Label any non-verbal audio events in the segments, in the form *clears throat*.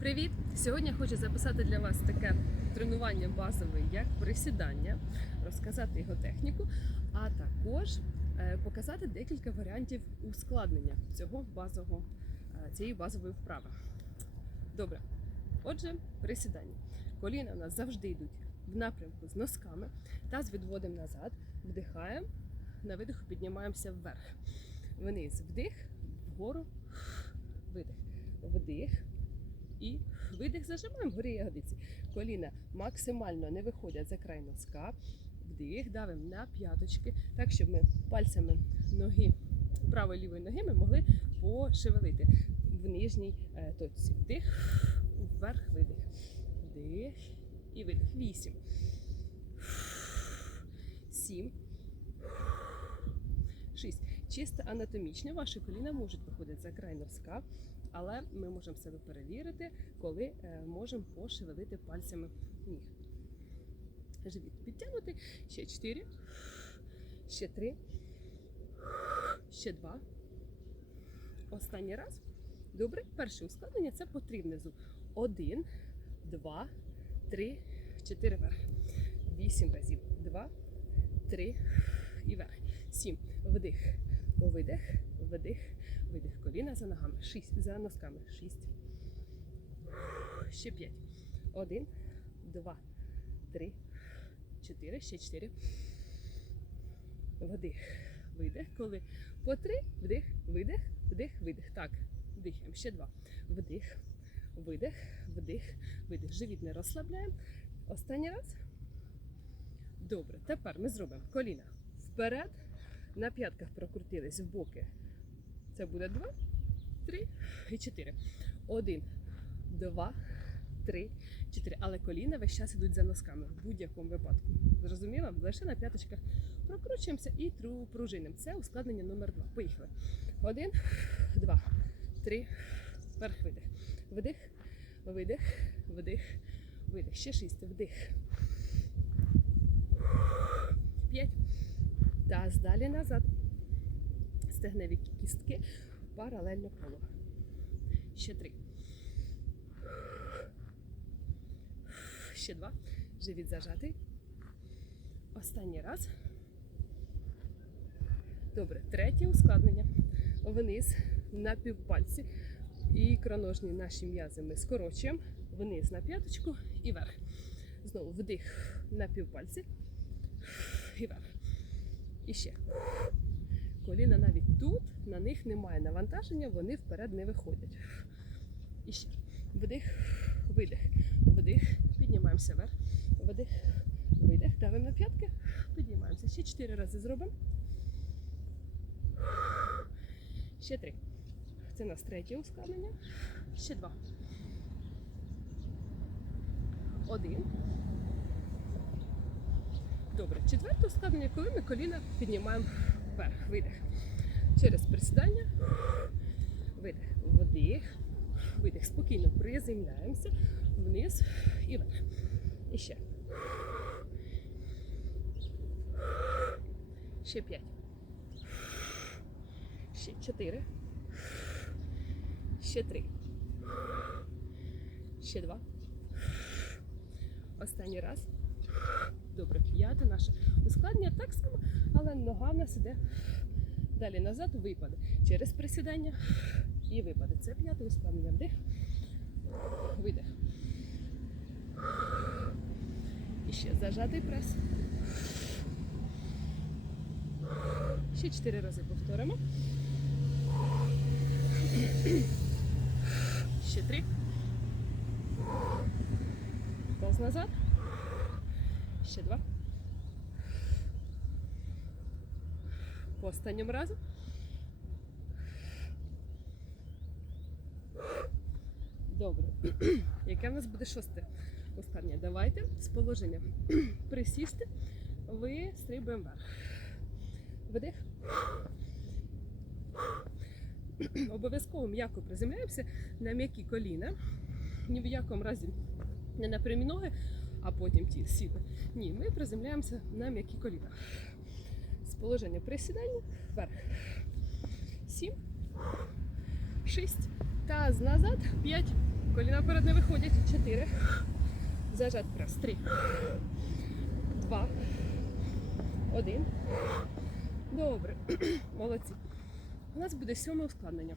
Привіт! Сьогодні хочу записати для вас таке тренування базове, як присідання, розказати його техніку, а також е, показати декілька варіантів ускладнення цього базового, е, цієї базової вправи. Добре. Отже, присідання. Коліна у нас завжди йдуть в напрямку з носками, таз відводимо назад, вдихаємо, на видиху піднімаємося вверх. Вниз вдих, вгору, видих, вдих і видих зажимаємо вгорі ягодиці. Коліна максимально не виходять за край носка. Вдих, давимо на п'яточки, так, щоб ми пальцями ноги, правої лівої ноги ми могли пошевелити в нижній е, точці. Вдих, вверх, видих. Вдих і видих. Вісім. Сім. Шість. Чисто анатомічно ваші коліна можуть виходити за край носка, але ми можемо себе перевірити, коли е, можемо пошевелити пальцями ніг. Живіт підтягнути. Ще чотири. Ще три. Ще два. Останній раз. Добре. Перше ускладнення це по три внизу. Один, два, три, чотири вверх. Вісім разів. Два, три і вверх. Сім. Вдих. Видих, вдих, видих. Коліна за ногами. Шість. За носками. Шість. Ще п'ять. Один, два, три, чотири. Ще чотири. Вдих. Видих. Коли по три. Вдих, видих, вдих, видих. Так. Вдихаємо. Ще два. Вдих, видих, вдих, видих. Живіт не розслабляємо. Останній раз. Добре. Тепер ми зробимо коліна вперед. На п'ятках прокрутились в боки. Це буде два, три і чотири. Один, два, три, чотири. Але коліна весь час ідуть за носками в будь-якому випадку. Зрозуміло? Лише на п'яточках прокручуємося і пружинимо. Це ускладнення номер два. Поїхали. Один, два, три, вверх видих. Вдих, видих, вдих, видих. Ще шість. Вдих. П'ять. Таз далі назад. Стегневі кістки паралельно колу. Ще три. Ще два. Живіт зажатий. Останній раз. Добре. Третє ускладнення. Вниз на півпальці. І ікроножні наші м'язи ми скорочуємо. Вниз на п'яточку і вверх. Знову вдих на півпальці. І вверх. І ще. Коліна навіть тут, на них немає навантаження, вони вперед не виходять. І ще. Вдих, видих, вдих, піднімаємося вверх. Вдих, видих, давимо на п'ятки, піднімаємося. Ще чотири рази зробимо. Ще три. Це у нас третє ускладнення. Ще два. Один. Добре, четверте ускладнення, коли ми коліна піднімаємо вверх. Видих. Через присідання. Видих. Вдих. Видих. Спокійно приземляємося вниз і вверх. І ще. Ще п'ять. Ще чотири. Ще три. Ще два. Останній раз. Добре, п'яте наше ускладнення так само, але нога в нас іде далі назад, випаде. Через присідання і випаде. Це п'яте ускладнення. Вдих, видих. І ще зажатий прес. Ще чотири рази повторимо. Ще три. Таз назад. Ще два. По останньому разу. Добре. *clears throat* Яке в нас буде шосте ускладнення? Давайте з положення *clears throat* присісти, вистрибуємо вверх. Вдих. *clears throat* Обов'язково м'яко приземляємося на м'які коліна. Ні в якому разі не на прямі ноги, а потім ті сіли. Ні, ми приземляємося на м'які коліна. З положення присідання вверх. Сім, шість, таз назад, п'ять, Коліна вперед не виходять. Чотири. Зажат прес. Три. Два. Один. Добре. *clears throat* Молодці. У нас буде сьоме ускладнення.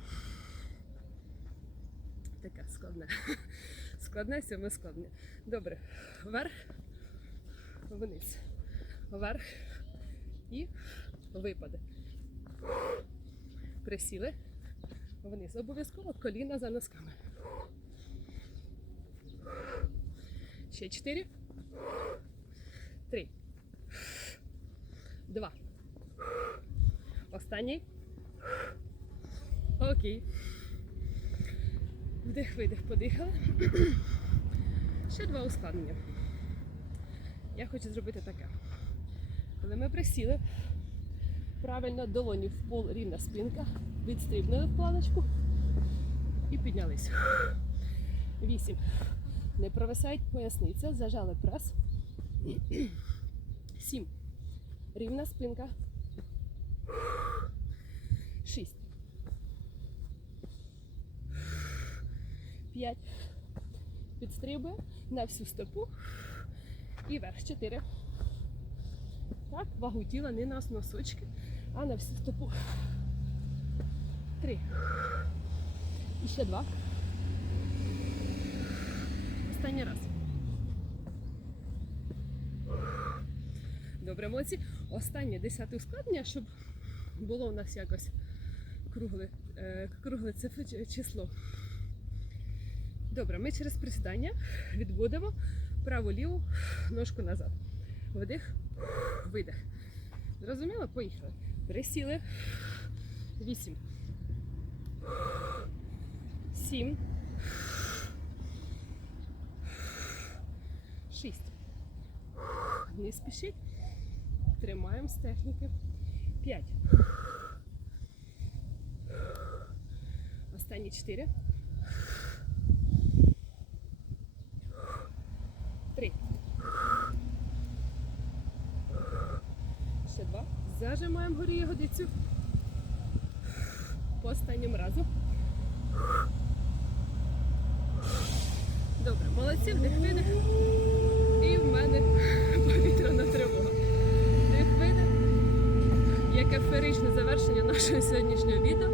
Таке складне. Складне, сьоме складне. Добре. Вверх, вниз. Вверх і випади. Присіли вниз. Обов'язково коліна за носками. Ще чотири. Три. Два. Останній. Окей. Вдих, видих, подихали. Ще два ускладнення. Я хочу зробити таке. Коли ми присіли, правильно долоні в пол рівна спинка, відстрибнули в планочку і піднялись. Вісім. Не провисають поясниця, зажали прес. Сім. Рівна спинка. Шість. П'ять. Підстрибує на всю стопу. І вверх. Чотири. Так, вагу тіла не на носочки, а на всю стопу. Три. І ще два. Останній раз. Добре, молодці. Останнє десяте ускладнення, щоб було у нас якось кругле, е, кругле число. Добре, ми через присідання відводимо праву-ліву ножку назад. Вдих, видих. Зрозуміло? Поїхали. Присіли. Вісім. Сім. Шість. Не спішіть. Тримаємо з техніки. П'ять. Останні чотири. Три. Ще два. Зажимаємо горі ягодицю. По останньому разу. Добре, молодці, вдих, видих. І в мене повітряна тривога. Вдих, видих. Яке феричне завершення нашого сьогоднішнього відео,